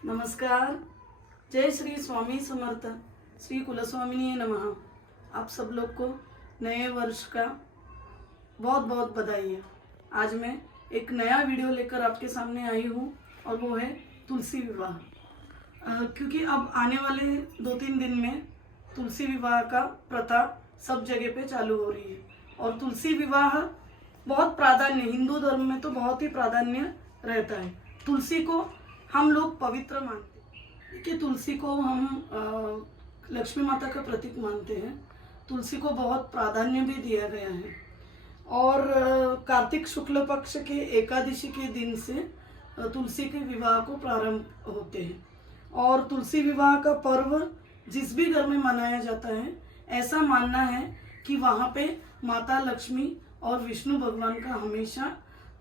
नमस्कार। जय श्री स्वामी समर्थ। श्री कुलस्वामिनी नमः। आप सब लोग को नए वर्ष का बहुत बहुत बधाई है। आज मैं एक नया वीडियो लेकर आपके सामने आई हूँ और वो है तुलसी विवाह। क्योंकि अब आने वाले 2-3 दिन में तुलसी विवाह का प्रथा सब जगह पे चालू हो रही है और तुलसी विवाह बहुत प्राधान्य, हिंदू धर्म में तो बहुत ही प्राधान्य रहता है। तुलसी को हम लोग पवित्र मानते हैं कि तुलसी को हम लक्ष्मी माता का प्रतीक मानते हैं। तुलसी को बहुत प्राधान्य भी दिया गया है और कार्तिक शुक्ल पक्ष के एकादशी के दिन से तुलसी के विवाह को प्रारंभ होते हैं और तुलसी विवाह का पर्व जिस भी घर में मनाया जाता है, ऐसा मानना है कि वहाँ पे माता लक्ष्मी और विष्णु भगवान का हमेशा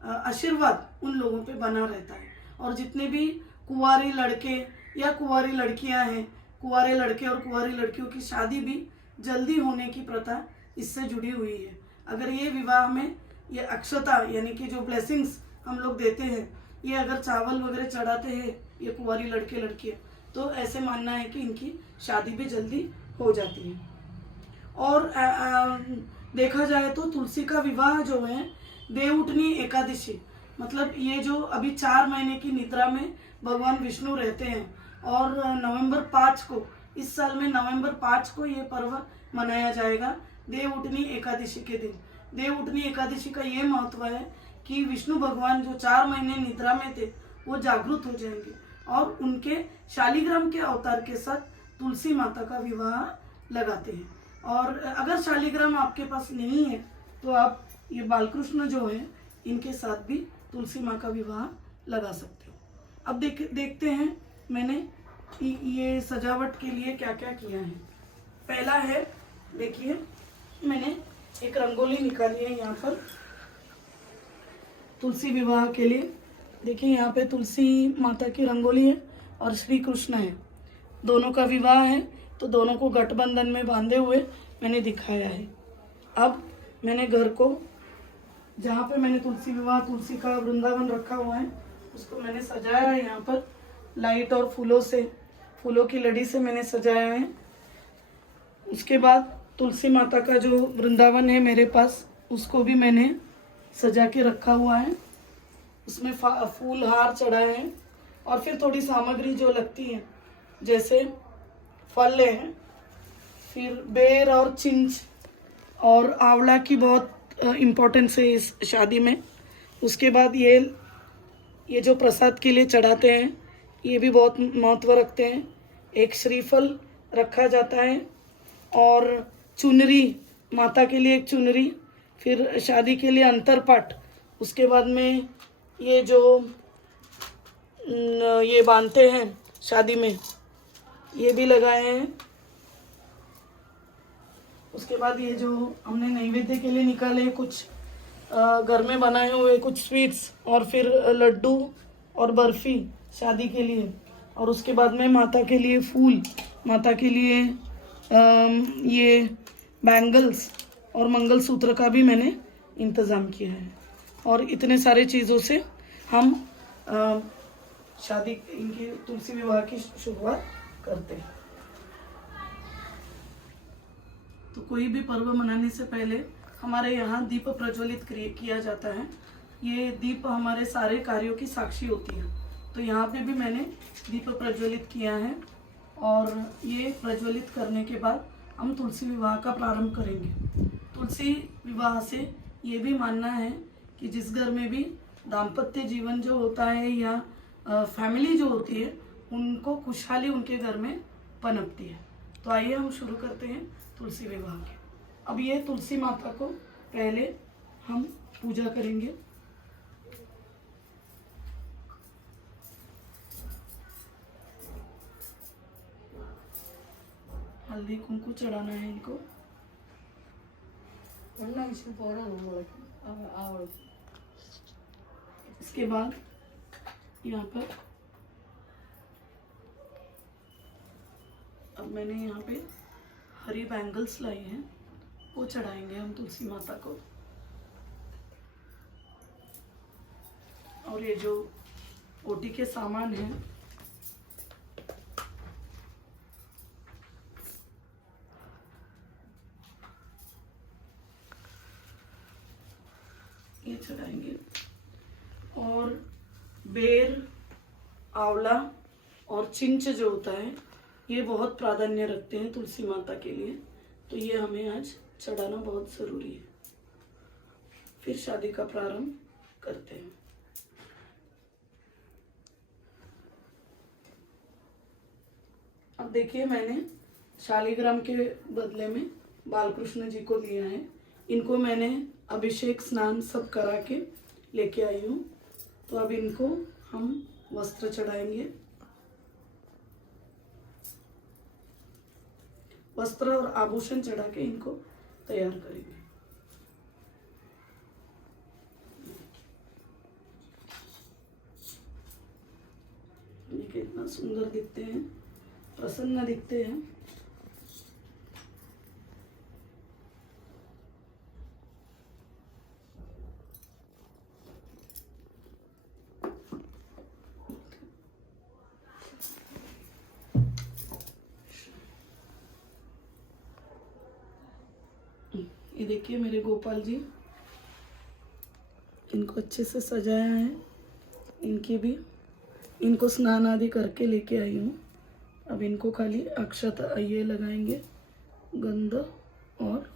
आशीर्वाद उन लोगों पे बना रहता है। और जितने भी कुंवारी लड़के या कुंवारी लड़कियां हैं, कुंवारे लड़के और कुंवारी लड़कियों की शादी भी जल्दी होने की प्रथा इससे जुड़ी हुई है। अगर ये विवाह में ये अक्षता यानी कि जो ब्लेसिंग्स हम लोग देते हैं, ये अगर चावल वगैरह चढ़ाते हैं ये कुंवारी लड़के लड़कियाँ, तो ऐसे मानना है कि इनकी शादी भी जल्दी हो जाती है। और देखा जाए तो तुलसी का विवाह जो है देवउठनी एकादशी, मतलब ये जो अभी 4 महीने की निद्रा में भगवान विष्णु रहते हैं और नवंबर 5 को, इस साल में नवंबर 5 को ये पर्व मनाया जाएगा देवउठनी एकादशी के दिन। देवउठनी एकादशी का ये महत्व है कि विष्णु भगवान जो 4 महीने निद्रा में थे वो जागृत हो जाएंगे और उनके शालिग्राम के अवतार के साथ तुलसी माता का विवाह लगाते हैं। और अगर शालिग्राम आपके पास नहीं है तो आप ये बालकृष्ण जो है इनके साथ भी तुलसी माँ का विवाह लगा सकते हो। अब देखते हैं मैंने ये सजावट के लिए क्या क्या किया है। पहला है, देखिए मैंने एक रंगोली निकाली है यहाँ पर तुलसी विवाह के लिए। देखिए यहाँ पे तुलसी माता की रंगोली है और श्री कृष्ण है, दोनों का विवाह है, तो दोनों को गठबंधन में बांधे हुए मैंने दिखाया है। अब मैंने घर को, जहाँ पे मैंने तुलसी विवाह, तुलसी का वृंदावन रखा हुआ है, उसको मैंने सजाया है यहाँ पर लाइट और फूलों से, फूलों की लड़ी से मैंने सजाया है। उसके बाद तुलसी माता का जो वृंदावन है मेरे पास, उसको भी मैंने सजा के रखा हुआ है, उसमें फूल हार चढ़ाए हैं और फिर थोड़ी सामग्री जो लगती है जैसे फल है, फिर बेर और चिंच और आंवला की बहुत इम्पोर्टेंस है इस शादी में। उसके बाद ये जो प्रसाद के लिए चढ़ाते हैं ये भी बहुत महत्व रखते हैं। एक श्रीफल रखा जाता है और चुनरी, माता के लिए एक चुनरी, फिर शादी के लिए अंतरपाट, उसके बाद में ये जो ये बांधते हैं शादी में, ये भी लगाए हैं। उसके बाद ये जो हमने नैवेद्य के लिए निकाले कुछ घर में बनाए हुए कुछ स्वीट्स और फिर लड्डू और बर्फ़ी शादी के लिए। और उसके बाद में माता के लिए फूल, माता के लिए ये बैंगल्स और मंगलसूत्र का भी मैंने इंतज़ाम किया है। और इतने सारे चीज़ों से हम शादी, इनकी तुलसी विवाह की शुरुआत करते हैं। तो कोई भी पर्व मनाने से पहले हमारे यहाँ दीप प्रज्वलित किया जाता है। ये दीप हमारे सारे कार्यों की साक्षी होती है। तो यहाँ पे भी मैंने दीप प्रज्वलित किया है और ये प्रज्वलित करने के बाद हम तुलसी विवाह का प्रारंभ करेंगे। तुलसी विवाह से ये भी मानना है कि जिस घर में भी दाम्पत्य जीवन जो होता है या फैमिली जो होती है, उनको खुशहाली उनके घर में पनपती है। तो आइए हम शुरू करते हैं तुलसी विवाह के। अब ये तुलसी माता को पहले हम पूजा करेंगे। हल्दी कुंकू चढ़ाना है इनको। इसके बाद यहाँ पर अब मैंने यहाँ पे हरी बैंगल्स लाई हैं, वो चढ़ाएंगे हम तुलसी माता को। और ये जो ओटी के सामान हैं चढ़ाएंगे। और बेर, आंवला और चिंच जो होता है ये बहुत प्राधान्य रखते हैं तुलसी माता के लिए, तो ये हमें आज चढ़ाना बहुत ज़रूरी है। फिर शादी का प्रारंभ करते हैं। अब देखिए, मैंने शालिग्राम के बदले में बालकृष्ण जी को लिया है। इनको मैंने अभिषेक स्नान सब करा के लेके आई हूँ। तो अब इनको हम वस्त्र चढ़ाएंगे। वस्त्र और आभूषण चढ़ा के इनको तैयार करेंगे। ये कितना सुंदर दिखते हैं, प्रसन्न दिखते हैं। ये देखिए मेरे गोपाल जी, इनको अच्छे से सजाया है। इनको स्नान आदि करके लेके आई हूँ। अब इनको खाली अक्षत ये लगाएंगे, गंध, और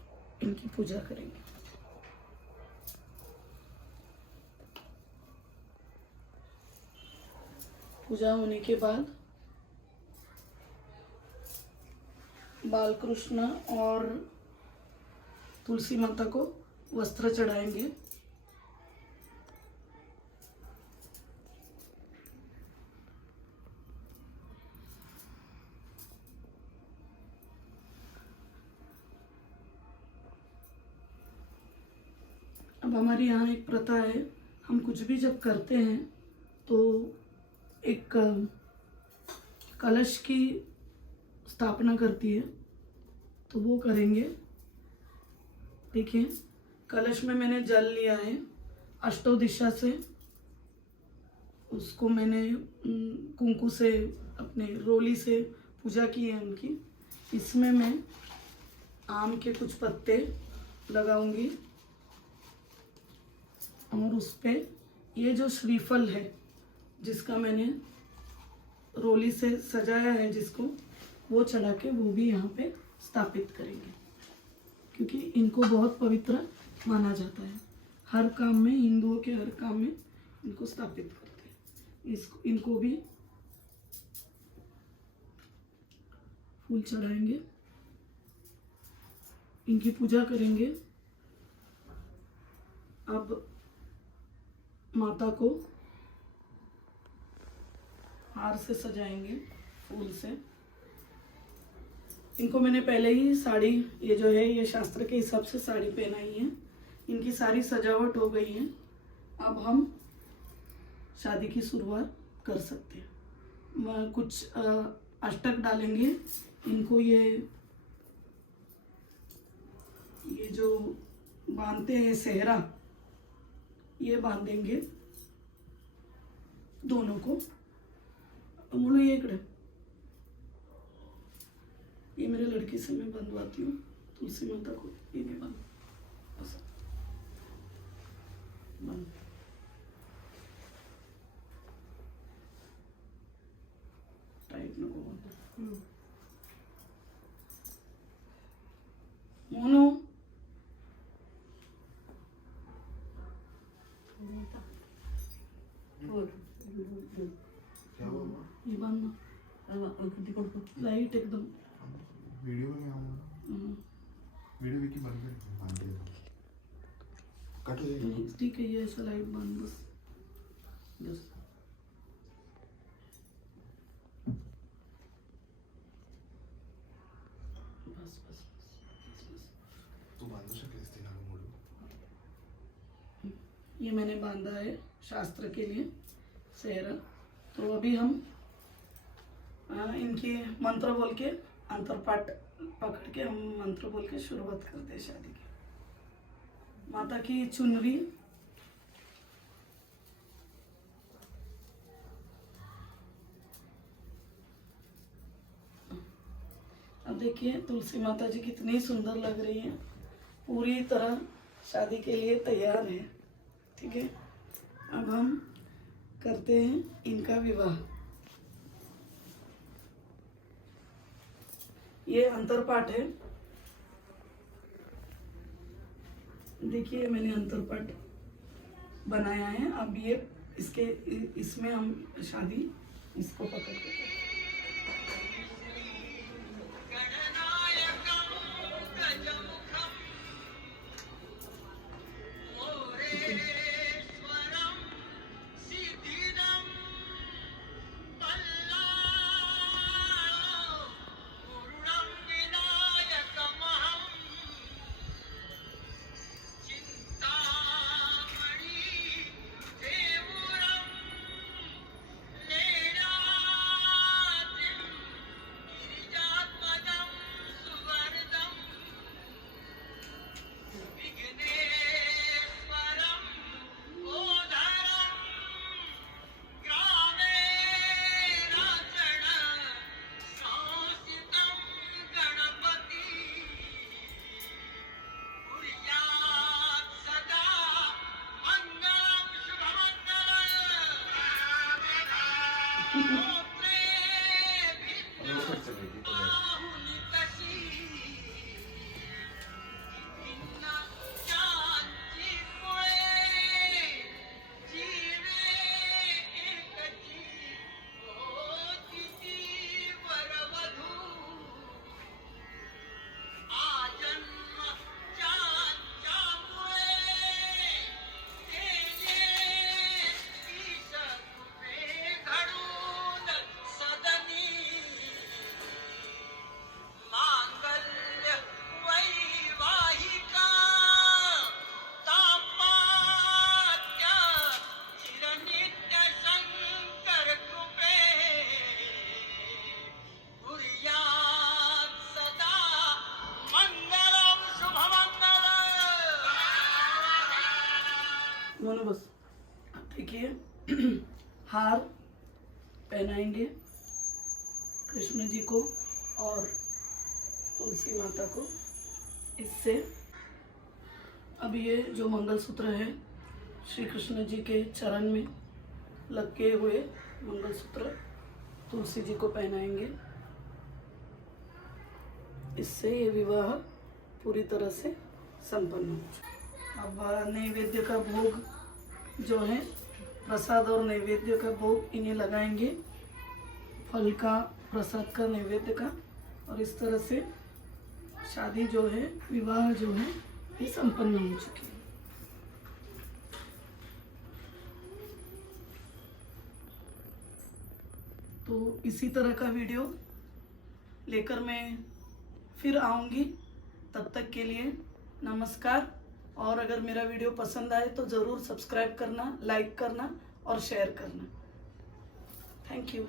इनकी पूजा करेंगे। पूजा होने के बाद बालकृष्ण और तुलसी माता को वस्त्र चढ़ाएंगे। अब हमारे यहाँ एक प्रथा है, हम कुछ भी जब करते हैं तो एक कलश की स्थापना करती है, तो वो करेंगे। देखिए, कलश में मैंने जल लिया है, अष्टों दिशा से उसको मैंने कुंकू से, अपने रोली से पूजा की है उनकी। इसमें मैं आम के कुछ पत्ते लगाऊंगी और उस पे ये जो श्रीफल है जिसका मैंने रोली से सजाया है, जिसको वो चढ़ा के वो भी यहाँ पे स्थापित करेंगे, क्योंकि इनको बहुत पवित्र माना जाता है। हर काम में, हिंदुओं के हर काम में इनको स्थापित करते हैं। इनको भी फूल चढ़ाएंगे, इनकी पूजा करेंगे। अब माता को हार से सजाएंगे, फूल से। इनको मैंने पहले ही साड़ी, ये जो है ये शास्त्र के हिसाब से साड़ी पहनाई है। इनकी सारी सजावट हो गई है। अब हम शादी की शुरुआत कर सकते हैं। कुछ अष्टक डालेंगे। इनको ये जो बांधते हैं सेहरा, ये बांधेंगे दोनों को। बोलो ये इकड़े, ये मेरे लड़की से मैं बंधवाती हूँ तुलसी माता को। ये भी बंद टाइट नको मोनू। क्या हुआ? ये बांधना लाइट एकदम। वीडियो में आऊंगा, वीडियो की बंद कर बांध दे, कट हो जाएगा। ठीक है, ये ऐसा लाइट बांध बस। बस बस बस बस। तू बांधू शकलीस ते ना मोडू। ये मैंने बांधा है शास्त्र के लिए सेहरा। तो अभी हम इनके मंत्र बोल के, अंतरपाठ पकड़ के हम मंत्र बोल के शुरुआत करते हैं शादी की। माता की चुनरी, अब देखिए तुलसी माता जी कितनी सुंदर लग रही है, पूरी तरह शादी के लिए तैयार है। ठीक है, अब हम करते हैं इनका विवाह। ये अंतरपाठ है, देखिए मैंने अंतरपाठ बनाया है। अब ये इसमें हम शादी इसको पकड़ के करते हैं। दोनों बस। अब देखिए हार पहनाएंगे कृष्ण जी को और तुलसी माता को। इससे अब ये जो मंगलसूत्र है श्री कृष्ण जी के चरण में लगे हुए मंगलसूत्र तुलसी जी को पहनाएंगे। इससे ये विवाह पूरी तरह से संपन्न हो। अब नैवेद्य का भोग जो है, प्रसाद और नैवेद्य का भोग इन्हें लगाएंगे, फल का, प्रसाद का, नैवेद्य का। और इस तरह से शादी जो है, विवाह जो है, ये संपन्न हो चुकी है। तो इसी तरह का वीडियो लेकर मैं फिर आऊँगी। तब तक के लिए नमस्कार। और अगर मेरा वीडियो पसंद आए तो ज़रूर सब्सक्राइब करना, लाइक करना और शेयर करना। Thank you.